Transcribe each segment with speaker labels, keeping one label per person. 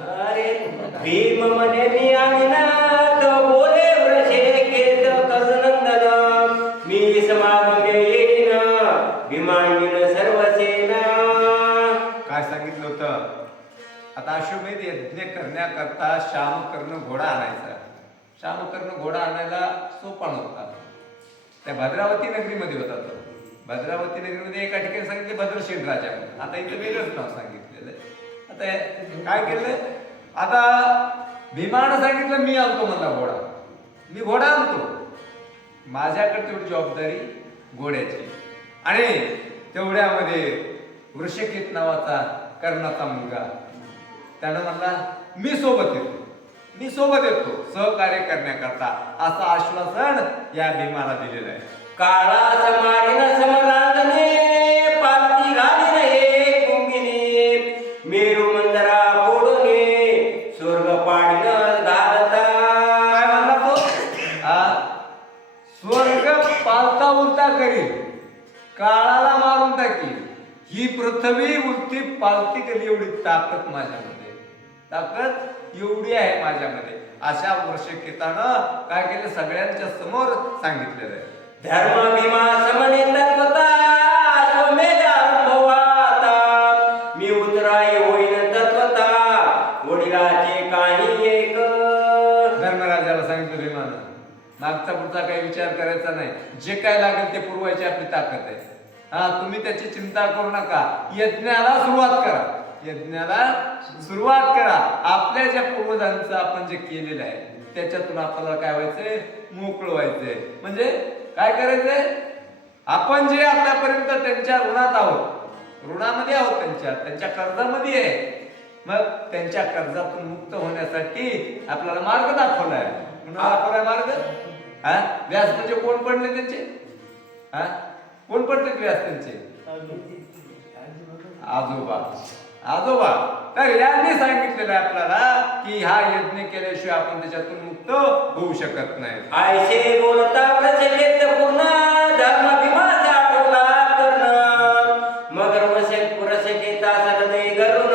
Speaker 1: अरे भीम म्हणे मी आमिनाथ बोले वृषेकेत करुनंदन मी समागमे येईन भीमांगीन सर्व सेना
Speaker 2: काय सांगितलं होतं? आता अश्वमेध यज्ञ करण्याकरता श्याम कर्ण घोडा आणायचा. श्याम कर्ण घोडा आणायला सोपान होता. त्या भद्रावती नगरीमध्ये होता तो. भद्रावती नगरीमध्ये एका ठिकाणी सांगितले भद्रशेठ राजा आता इथं वेगळंच नाव सांगितलेलं आहे. ते काय केलं? आता भीमानं सांगितलं मी आणतो मला घोडा. मी घोडा आणतो. माझ्याकडे तेवढी जबाबदारी घोड्याची. आणि तेवढ्यामध्ये वृषकेत नावाचा कर्णाचा मुलगा. त्यानं म्हणला मी सोबत येतो. मी सोबत येतो. सहकार्य करण्याकरता. असं आश्वासन या भीमाला दिलेलं आहे.
Speaker 1: काळा समारीन समरांगणे ही
Speaker 2: पृथ्वी उलटी पालती केली एवढी ताकद माझ्यामध्ये. ताकद एवढी आहे माझ्यामध्ये. अशा वर्षकेतानं काय केलं? सगळ्यांच्या समोर सांगितलेलं आहे.
Speaker 1: धर्म भीमा समने मी उतराय होईन तत्वता. वडिलाचे काही एक.
Speaker 2: धर्मराजाला सांगितलं भीमानं मागचा पुढचा काही विचार करायचा नाही. जे काय लागेल ते पुरवायची आपली ताकद आहे. हा तुम्ही त्याची चिंता करू नका. यज्ञाला सुरुवात करा. यज्ञाला सुरुवात करा. आपल्या ज्या पूर्वजांचं आपण जे केलेलं आहे त्याच्यातून आपल्याला काय व्हायचंय? मोकळं व्हायचंय. म्हणजे काय करायचंय? आपण जे आतापर्यंत त्यांच्या ऋणात आहोत ऋणामध्ये आहोत त्यांच्या त्यांच्या कर्जामध्ये आहे. मग त्यांच्या कर्जातून मुक्त होण्यासाठी आपल्याला मार्ग दाखवलाय. म्हणून दाखवलाय मार्ग? हा? व्यास म्हणजे कोण पडले त्यांचे? हा? कोण पडले व्यास त्यांचे? आजोबा. आजोबा. तर यांनी सांगितलेलं आहे आपल्याला की हा यज्ञ केल्याशिवाय आपण त्याच्यातून मुक्त होऊ शकत नाही.
Speaker 1: आयशे बोलता प्रचलित पूर्ण धर्म भीमाचा आठवला कर्ण. मगर वसे सरदे गरुण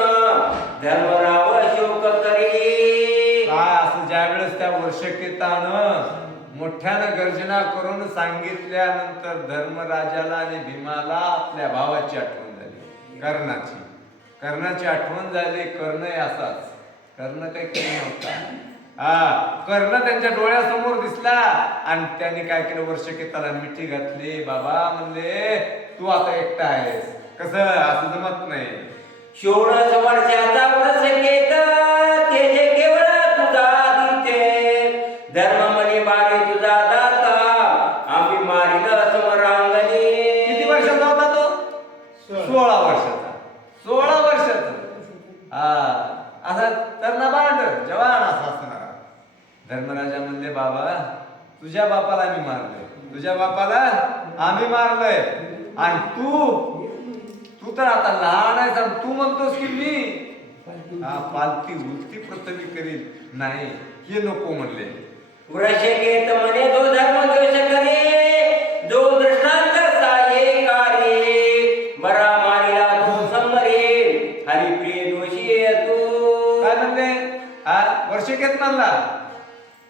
Speaker 1: धर्मराव शोक करी.
Speaker 2: असं ज्या वेळेस त्या वर्षकेतानं मोठ्यानं गर्जना करून सांगितल्यानंतर धर्मराजाला आणि भीमाला आपल्या भावाची आठवण झाली. कर्णाची. कर्णाची आठवण झाली कर्ण असाच कर्ण काही कमी नव्हता. हा कर्ण त्यांच्या डोळ्यासमोर दिसला. आणि त्यांनी काय केलं? वर्ष वर्षकेताला मिठी घातली. बाबा म्हणले तू आता एकटा आहेस. कसं? असं जमत नाही.
Speaker 1: षोडश वर्षाचा केवळ तुझा धर्म म्हणे बारे तुझा दाता. आम्ही मारिल समरांगणी.
Speaker 2: किती वर्षाचा होता तो? सोळा. वर्षाचा. सोळा वर्षाचा. हा. असा तरणा बांड जवान असा असणारा. धर्मराजा म्हणले बाबा तुझ्या बापाला आम्ही मारलोय. तुझ्या बापाला आम्ही मारलोय. आणि तू तू तर आता लहान आहेस आणि तू म्हणतोस की मी हा पालती वृत्ती पृथ्वी करील नाही हे नको म्हणले.
Speaker 1: वृषकेत म्हणे जो धर्म द्वेष करे जो दृष्टांत साये कार्ये बरा मारिला तू संबरे हरिप्रिय दोषी आहे तू।
Speaker 2: काय म्हणले हा वर्षिकेत म्हणला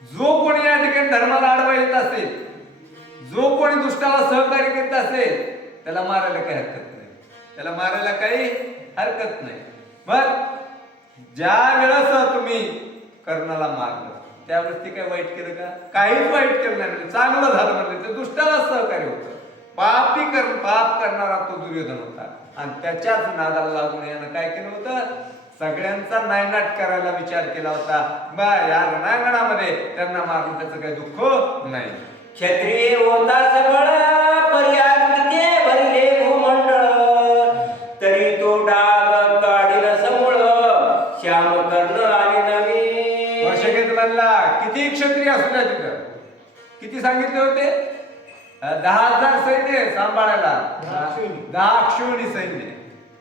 Speaker 2: जो कोणी या ठिकाणी धर्माला आडवा येत असेल जो कोणी दुष्टाला सहकार्य करीत असेल त्याला मारायला काही हरकत नाही. त्याला मारायला काही हरकत नाही. मग ज्या वेळेस तुम्ही कर्णाला मारलं त्यावेळेस ते काय वाईट केलं का? काहीच वाईट केलं नाही. म्हणजे चांगलं झालं म्हणजे ते दुष्टाला सहकार्य होतं. पापी कर पाप करणारा तो दुर्योधन होता. आणि त्याच्याच नादाला लागून यानं काय केलं होतं? सगळ्यांचा नायनाट करायला विचार केला होता. बा या रणांगणामध्ये त्यांना मारून त्याचं काही दुःख नाही.
Speaker 1: क्षत्रिय होता सबळ
Speaker 2: पर्याय किती सांगितले होते? दहा हजार सैन्य सांभाळायला. दहा क्षोणी सैन्य.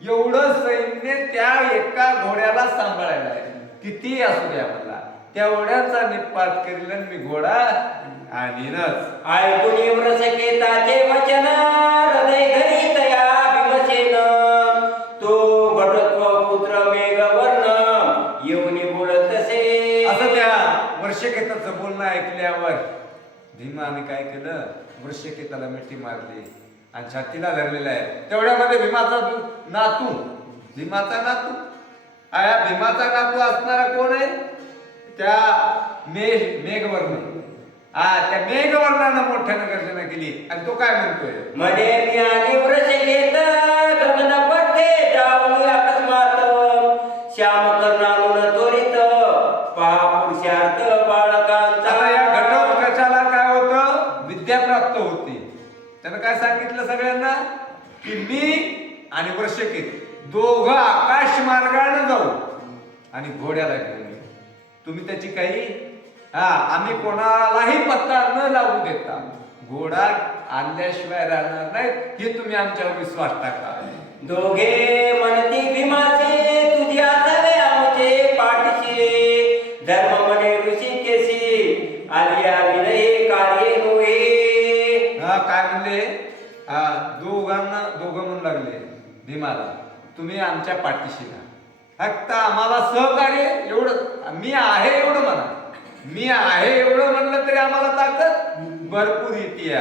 Speaker 2: एवढं सैन्य त्या एका घोड्याला सांभाळायला किती असू द्या मला तेवढ्याचा निपात करील मी घोडा आणि
Speaker 1: ऐकून वचन हृदय घरी तया भीमसेन तो घटत्व पुत्र मेघवर्ण येऊन बोलत असे.
Speaker 2: असं त्या वर्षकेताचं बोलणं ऐकल्यावर भीमाने काय केलं? वृश्चिकेताला मिठी मारली. आणि छातीला धरलेला आहे. तेवढ्यामध्ये भीमाचा नातू. भीमाचा नातू? आया भीमाचा नातू असणारा कोण आहे? त्या मेघ मेघवर्ण हा त्या मेघवर्णानं मोठ्यानं गर्जना केली. आणि तो काय म्हणतोय?
Speaker 1: म्हणे मी आणि वृष घेत गगन पडते जाऊन अकस्मात श्याम
Speaker 2: त्यानं काय सांगितलं सगळ्यांना? की मी आणि वर्षकित दोघं आकाश मार्गाने जाऊ आणि घोड्याला घेऊन तुम्ही त्याची काही हा आम्ही कोणालाही पत्ता न लावू देता घोडा आणल्याशिवाय राहणार नाही हे तुम्ही आमच्यावर विश्वास टाका.
Speaker 1: दोघे म्हणती भीमाचे.
Speaker 2: भीमाला तुम्ही आमच्या पाठीशी ना फक्त आम्हाला सहकार्य एवढं मी आहे एवढं म्हणा. मी आहे एवढं म्हणलं तरी आम्हाला ताकद भरपूर येते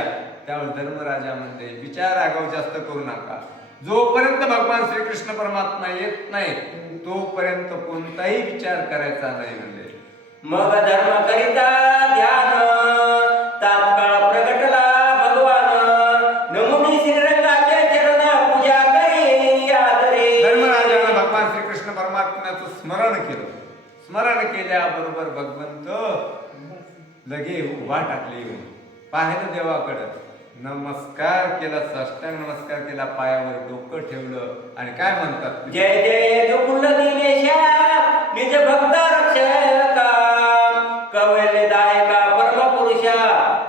Speaker 2: त्यावर धर्मराजा म्हणते विचार आगाव जास्त करू नका. जोपर्यंत भगवान श्रीकृष्ण परमात्मा येत नाही तोपर्यंत कोणताही विचार करायचा नाही म्हणले.
Speaker 1: मग धर्म करिता ध्यान
Speaker 2: स्मरण केल्याबरोबर भगवंत लगे उभा टाकले येऊन. पाहिलं देवाकडं. नमस्कार केला साष्टांग नमस्कार केला पायावर डोकं ठेवलं. आणि काय म्हणतात?
Speaker 1: जय जय दुकुल दिनेशा निज भक्त रक्षका. कवल्यदायका परम पुरुषा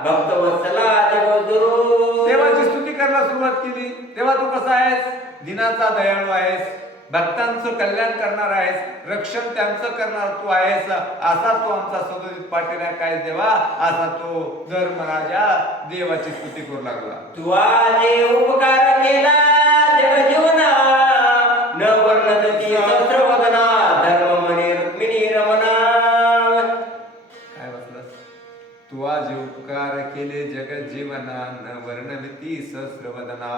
Speaker 1: भक्त वत्सला जगद्गुरु
Speaker 2: देवाची स्तुती करायला सुरुवात केली. तेव्हा तू कसा आहेस? दिनाचा दयाळू आहेस. भक्तांचं कल्याण करणार आहेस रक्षण त्यांचं करणार तू आहेस असा तो आमचा सदोदित पाटील आहे. काय देवा असा तो धर्मराजा देवाची स्तुती करू लागला.
Speaker 1: तू आजे उपकार केला जग जीवना न वर्णती सहस्रवदना धर्म रुक्मिणी रमणा
Speaker 2: काय वाचलास तू आज उपकार केले जगत जीवना न वर्णविती सहस्रवदना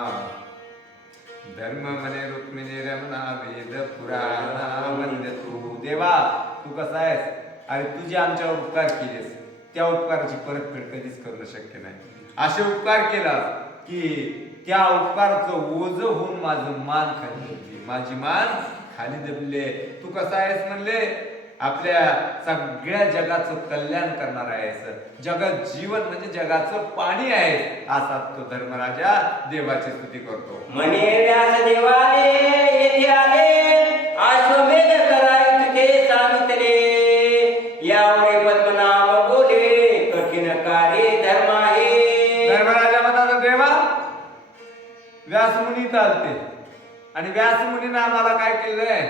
Speaker 2: धर्म म्हणे रुक्मिणी रमणा वेद पुराणा वंद तू. देवा तू कसा आहेस? अरे तुझे आमच्यावर उपकार केलेस त्या उपकाराची परतफेड कधीच करणं शक्य नाही. असे उपकार केला की त्या उपकाराचं ओझ होऊन माझं मान खाली दबली माझी मान खाली दबले तू कसा आहेस म्हणले? आपल्या सगळ्या जगाचं कल्याण करणार आहेस जगत जीवन म्हणजे जगाचं पाणी आहे असा तो धर्मराजा देवाची स्तुती करतो.
Speaker 1: म्हणे व्यास देवाने येथे आले आश्वमेध कराय तुझे सांगितले. यावरे पद्मनाम बोले कठीण कार्य धर्म आहे.
Speaker 2: धर्मराजा म्हणतात देवा व्यासमुनी चालते आणि व्यासमुनीनं आम्हाला काय केलंय?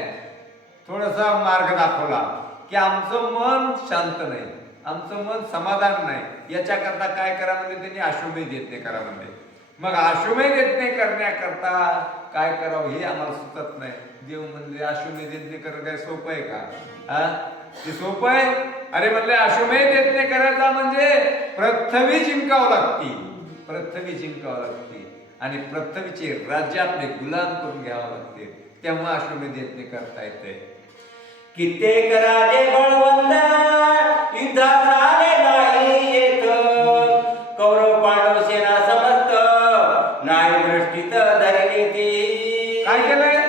Speaker 2: थोडासा मार्ग दाखवला. की आमचं मन शांत नाही आमचं मन समाधान नाही. याच्याकरता काय करा म्हणजे त्यांनी अश्वमेध नाही करा म्हणजे. मग अश्वमेध नाही करण्याकरता काय करावं हे आम्हाला सुचत नाही. देव म्हणले अश्वमेध नाही करणं काय? सोपं आहे का? हा? ते सोपं आहे? अरे म्हणले अश्वमेध नाही करायचा म्हणजे पृथ्वी जिंकावं लागती. पृथ्वी जिंकावं लागते. आणि पृथ्वीचे राज्य आपले गुलाम करून घ्यावं लागते. तेव्हा अश्वमेध नाही करता येते.
Speaker 1: कित्येक राजे बळवंत युद्धा झाले नाही येत. कौरव पांडव सेना समस्त नाही दृष्टीत धरली ती
Speaker 2: काय केलंय?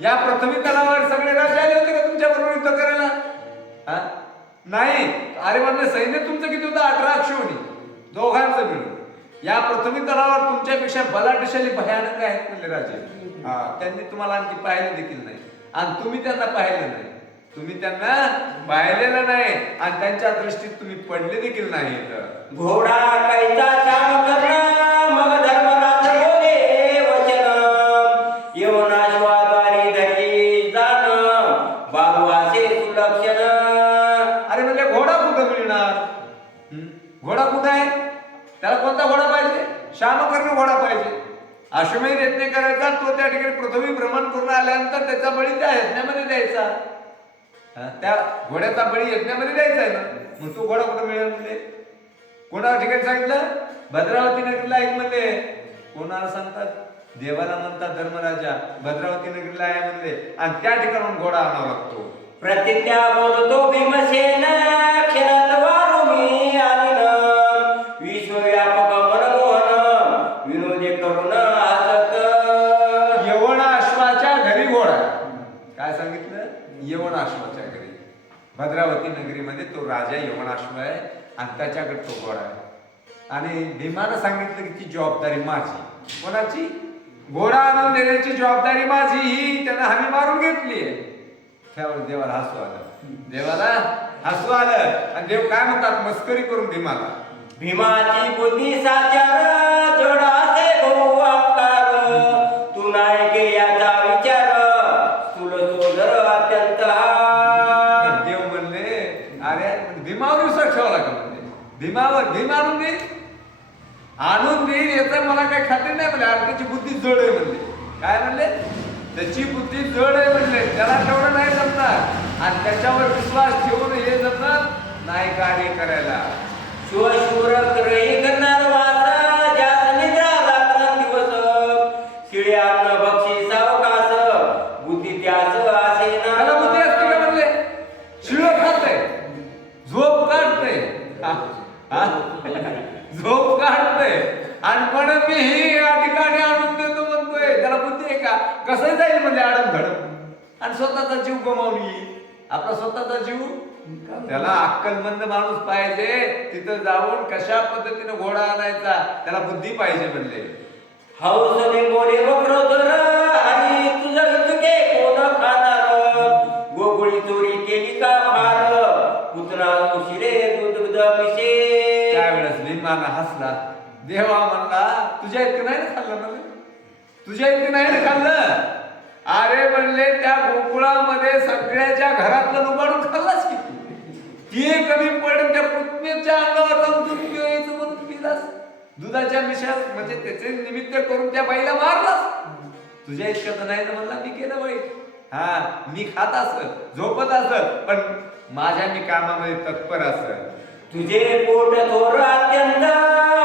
Speaker 2: या प्रथमी तलावर सगळे राजे आले होते का तुमच्या बरोबर युद्ध करायला? हा? नाही. अरे म्हणलं सैन्य तुमचं किती होतं? अठरा होणी दोघांचं मिळून. या पृथ्वी तलावर तुमच्यापेक्षा बलाटशाली भयानक आहेत म्हणले राजे. हा त्यांनी तुम्हाला आणखी पाहिलं देखील नाही. आणि तुम्ही त्यांना पाहिलं नाही. तुम्ही त्यांना पाहिलेलं नाही आणि त्यांच्या दृष्टीत तुम्ही पडले देखील नाही.
Speaker 1: घोडा कैचा श्याम कर्ण मग धर्मराज बोले वचन. यवनाश्वाद्वारे धरी जाण बालवासे सुलक्षण.
Speaker 2: अरे म्हणजे घोडा कुठं मिळणार? घोडा कुठं आहे? त्याला कोणता घोडा पाहिजे? श्यामकर्ण घोडा पाहिजे. अश्वमेध करायचा तो त्या ठिकाणी पृथ्वी भ्रमण करून आल्यानंतर त्याचा बळी त्या यज्ञामध्ये द्यायचा. त्या घोड्याचा बळी यज्ञामध्ये द्यायचा आहे ना. मग तो घोडा कुठं मिळेल म्हणजे कोणा ठिकाणी सांगितलं? भद्रावती नगरीला एक म्हणले. कोणाला सांगतात? देवाला म्हणतात धर्मराजा. भद्रावती नगरीला आहे म्हणले. आणि त्या ठिकाणून घोडा आणावा लागतो.
Speaker 1: प्रतिज्ञा बोलतो भीमसेन
Speaker 2: तो राजा यवनाश्व आहे आणि त्याच्याकडे तो गोडा आहे. आणि भीमानं सांगितलं की ती जबाबदारी माझी. कोणाची? घोडा आणून देण्याची जबाबदारी माझी. ही त्यांना हमी मारून घेतली आहे. त्यावर देवाला हसू आलं. देवाला हसू आलं. आणि देव काय म्हणतात? मस्करी करून भीमाला.
Speaker 1: भीमाची बुद्धी साचार
Speaker 2: आणून देईल याचं मला काही खात्री नाही म्हणले अरे त्याची बुद्धी जड आहे म्हणले. काय म्हणले? त्याची बुद्धी जड आहे म्हणले. त्याला तेवढं नाही जमणार. आणि त्याच्यावर विश्वास ठेवून हे जमणार नाही कार्य करायला.
Speaker 1: शिवशूर क्रयी करणार
Speaker 2: स्वतःचा जीव गमावली. आपला स्वतःचा जीव? त्याला अक्कलमंद माणूस पाहिजे. तिथं जाऊन कशा पद्धतीने घोडा आणायचा? त्याला बुद्धी पाहिजे म्हणले.
Speaker 1: हौसने मोरे वक्रोदर आणि तुझं इतके कोण खाणार. गोकुळी चोरी केली का फार पुतना उशिरे दूध पिशे
Speaker 2: त्यावेळेस भीमाना हसला. देवा म्हणला तुझ्या इतकं नाही ना खाल्लं तुझ्या इतकं नाही ना खाल्लं? अरे म्हणले त्या गोकुळामध्ये सगळ्याच्या घरातलं लुबाडून खाल्लास की तू? ती कमी पडून त्या पुतणीच्या अंगावर जाऊन दूध पिवायचं म्हणून पिलास. दुधाच्या मिशात म्हणजे त्याचे निमित्त करून त्या बाईला मारलास. तुझ्या इतकं तर नाही तर म्हणला मी केलं वाईट हा मी खात असत झोपत असत पण माझ्या मी कामामध्ये तत्पर असत
Speaker 1: तुझे पोट थोर अत्यंत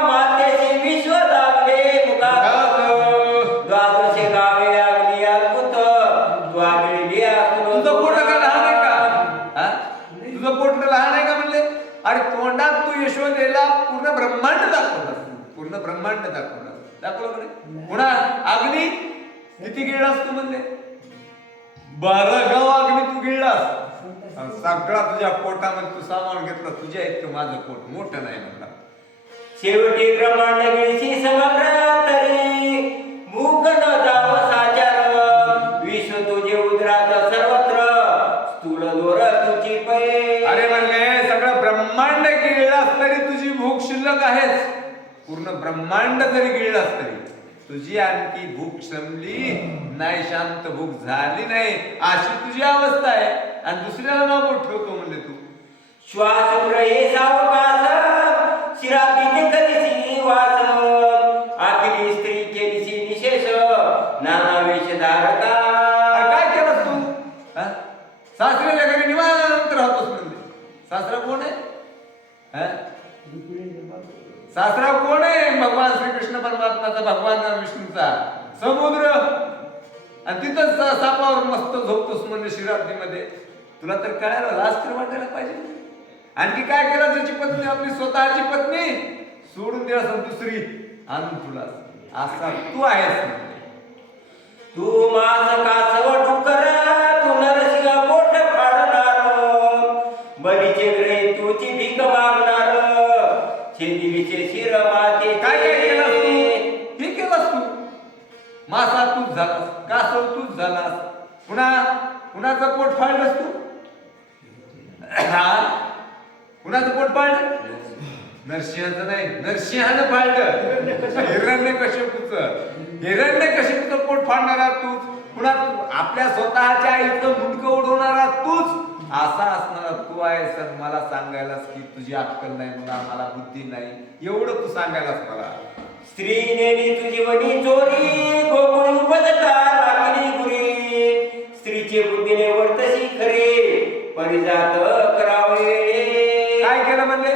Speaker 1: मातेचे विश्व दाखले मुखात.
Speaker 2: पूर्ण ब्रह्मांड दाखवलं. दाखवलं म्हणे? नाही पुन्हा अग्नी किती गिळलास तू म्हणले? बारा गाव अग्नी तू गिळलास सगळा तुझ्या पोटामध्ये तू सामान घेतला तुझ्या इतकं माझं पोट मोठं नाही म्हणला.
Speaker 1: शेवटी ब्रह्मांड गिळशी
Speaker 2: पूर्ण ब्रह्मांड जरी गिळलास तरी तुझी आणखी भूक संपली नाही शांत भूक झाली नाही अशी तुझी अवस्था आहे. आणि दुसऱ्याला नाव बोट ठेवतो म्हणले तू?
Speaker 1: श्वास करीसी वास आखिरी स्त्री केलीसी निशेष नाना वेश
Speaker 2: काय केलंस तू? हा? सासऱ्याच्या घरी निवांत राहतोस म्हणजे सासरा कोण आहे? हा? सासरा कोण आहे? भगवान श्रीकृष्ण परमात्माचा भगवान विष्णूचा. समुद्र. आणि तिथंच सापावर मस्त झोपतोस म्हणजे शिवरात्रीमध्ये तुला तर कळायला लाज तर वाटायला पाहिजे. आणखी काय केलं त्याची पत्नी? आपली स्वतःची पत्नी? सोडून दिला दुसरी. आणून तुला. असा तू आहेस
Speaker 1: तू मास
Speaker 2: का मासा तूच झालास कासव तूच झालास. पुन्हा कुणाचं पोट फाळलंस तू? कुणाचं पोट फाडलं? नरसिंहाचं नाही नरसिंहानं फाडलं. हिरण्य कश्यपूच. हिरण्य कश्यपूचं पोट फाडणारा तूच. पुन्हा आपल्या स्वतःच्या आईचं मुंडकं उडवणारा तूच. असा असणारा तू आहे सर मला सांगायलास की तुझी अक्कल नाही मला मला बुद्धी नाही. एवढं तू सांगायलास मला.
Speaker 1: स्त्री तुझी वणी चोरी गोकुळी उपजता राखली गुरी. स्त्रीचे बुद्धीने वर्तशी खरे परिजात करावे
Speaker 2: काय केलं म्हणले?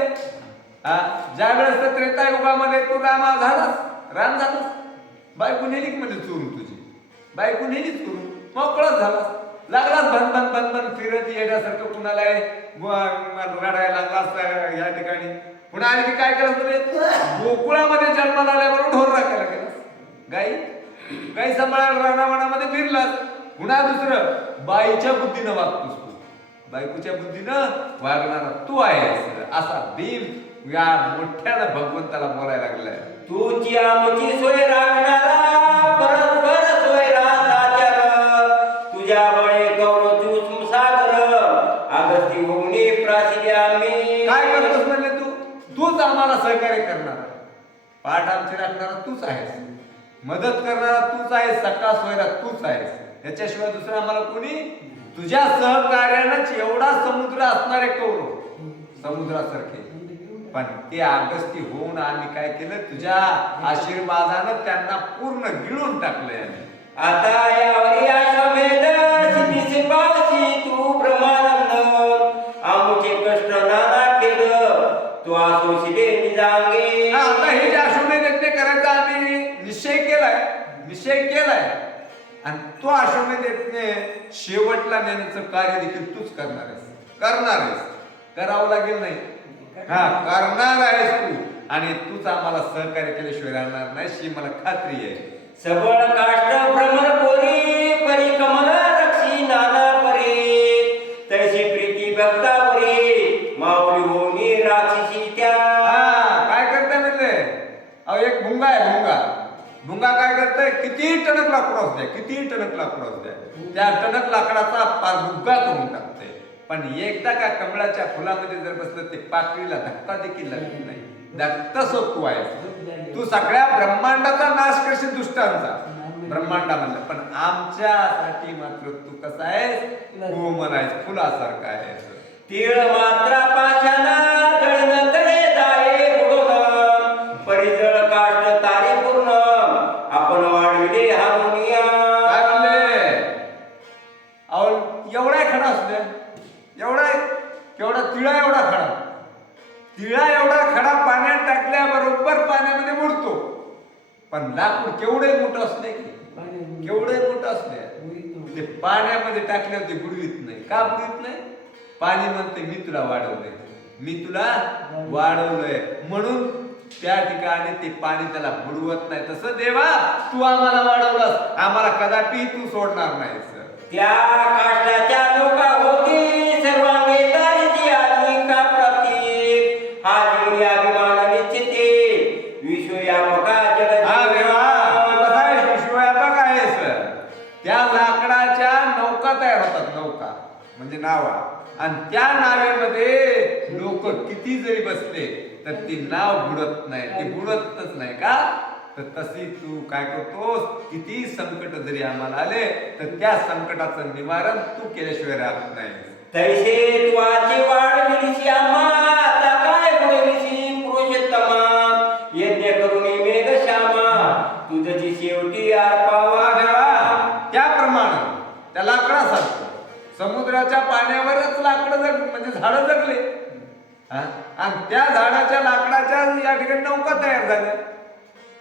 Speaker 2: हा ज्या वेळेस तू रामा झालास राम झालास. बायको नेली म्हणजे चोरून तुझी. बायको नेली चोरून. मोकळा झालास. लागलास भन भन भन भन फिरत येण्यासारखं कुणाला रडायला लागलास या ठिकाणी. पुन्हा आणखी काय केलं तुम्ही? गोकुळामध्ये जन्माला आल्याबरोबर ढोर राखायला गेलं. गाई? गाई सांभाळायला रानावनामध्ये फिरलास. पुन्हा दुसरं बाईच्या बुद्धीनं वागतोस तू. बायकोच्या बुद्धीनं वागणारा तू आहेस असा. भीम या मोठ्यानं भगवंताला बोलायला लागलाय.
Speaker 1: तुझी आमची सोय
Speaker 2: तूच सहकार्य करणारा. पाठ आमचे राखणारा तूच आहेस. मदत करणारा तूच आहेस. सकाळ सोयरा तूच आहेस. याच्याशिवाय दुसरं आम्हाला कोणी तुझ्या सहकार्यानंच एवढा समुद्र असणारे कौरव. समुद्रासारखे. पण ते आगस्ती होऊन आम्ही काय केलं? तुझ्या आशीर्वादानं त्यांना पूर्ण गिळून टाकलं याने
Speaker 1: आता यावरी आश्वमेध तू ब्रह्मानंद आमुचे कष्ट नाना केलं. तू
Speaker 2: आज निश्चय केलाय. आणि तो अश्वमेध शेवटला नेण्याचं कार्य देखील तूच करणार आहेस. करणार आहेस. करावं लागेल नाही. हा करणार आहेस तू. आणि तूच आम्हाला सहकार्य केल्याशिवाय राहणार नाही मला खात्री आहे.
Speaker 1: सबळ काष्ट भ्रमर कोरी परी
Speaker 2: भुंगा काय करतंय? किती टणक लाकूड असू द्या किती टणक लाकूड असू द्या. त्या टणक लाकडाचा पार करून टाकते पण एकदा का कमळाच्या फुलामध्ये जर बसलं ते पाकळीला धक्का देखील लागत नाही. धक्का सोपू आहे. तू सगळ्या ब्रह्मांडाचा नाश करशील दुष्टांचा. ब्रह्मांडामधला पण आमच्यासाठी मात्र तू कसा आहेस? कोमल आहेस फुलासारखा आहेस.
Speaker 1: तीळ मात्र पाशाला तेवढा तिळा
Speaker 2: एवढा खडा. तिळा एवढा खडा पाण्यात टाकल्याबरोबर पाण्यामध्ये बुडतो. पण लाकूड केवढे मोठं असले की केवढे मोठं असले ते पाण्यामध्ये टाकल्यावर ते बुडवीत नाही. का बुडवीत नाही? पाणी म्हणते मी तुला वाढवलंय. मी तुला वाढवलंय. म्हणून त्या ठिकाणी ते पाणी त्याला बुडवत नाही. तसं देवा तू आम्हाला वाढवलंस. आम्हाला कदापि तू सोडणार नाही
Speaker 1: त्या काष्टाच्या लोका
Speaker 2: म्हणजे नावा. आणि त्या नावेमध्ये लोक किती जरी बसले तर ती नाव बुडत नाही. ती बुडतच नाही का? तर तशी तू काय करतोस? किती संकट जरी आम्हाला आले तर त्या संकटाचं निवारण तू केल्याशिवाय राहत नाही
Speaker 1: तैसे तुवाची वाढ विलिशी आम्हा आता काय बुडविशी पुरुषोत्तमा. यज्ञ करून मेघ श्यामा तुझची शेवटी आरपावा
Speaker 2: वा देवा त्याप्रमाणे त्या लाकडासारखं. समुद्राच्या पाण्यावरच लाकडं जग म्हणजे झाडं जगले. आणि त्या झाडाच्या लाकडाच्या या ठिकाणी नौका तयार झाल्या.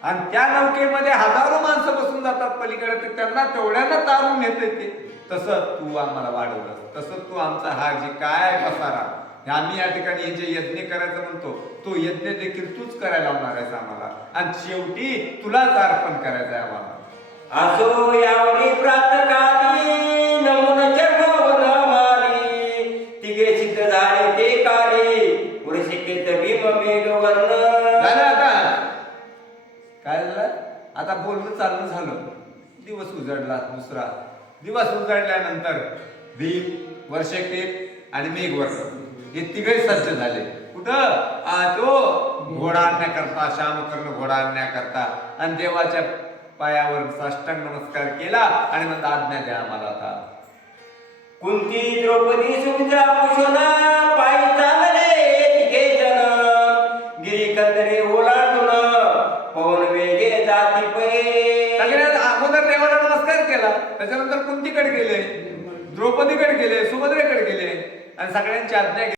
Speaker 2: आणि त्या नौकेमध्ये हजारो माणसं बसून जातात पलीकडे ते त्यांना तेवढ्यानं तारून नेते ते. तसं तू आम्हाला वाढवलं तसं तू आमचा हा जे काय पसारा आम्ही या ठिकाणी हे जे यज्ञ करायचं म्हणतो तो यज्ञ देखील तूच करायला लावणार आहेस आम्हाला. आणि शेवटी तुलाच अर्पण करायचं आहे आम्हाला.
Speaker 1: असो यावरी प्रातकाली नमुना
Speaker 2: आता बोलणं चालू झालं. दिवस उजाडला दुसरा. दिवस उजाडल्यानंतर दीप वर्षकेप आणि मेघवर्ष हे तिघे सज्ज झाले. कुठं? तो घोडा आणण्याकरता श्यामकर्ण घोडा आणण्याकरता. आणि देवाच्या पायावर साष्टांग नमस्कार केला आणि मग आज्ञा द्या आम्हाला आता.
Speaker 1: कुंती द्रौपदी सुविधा कुशोना पायी
Speaker 2: चाल त्याच्यानंतर कुंतीकडे गेले द्रौपदीकडे गेले सुभद्रेकडे गेले आणि सगळ्यांची आज्ञा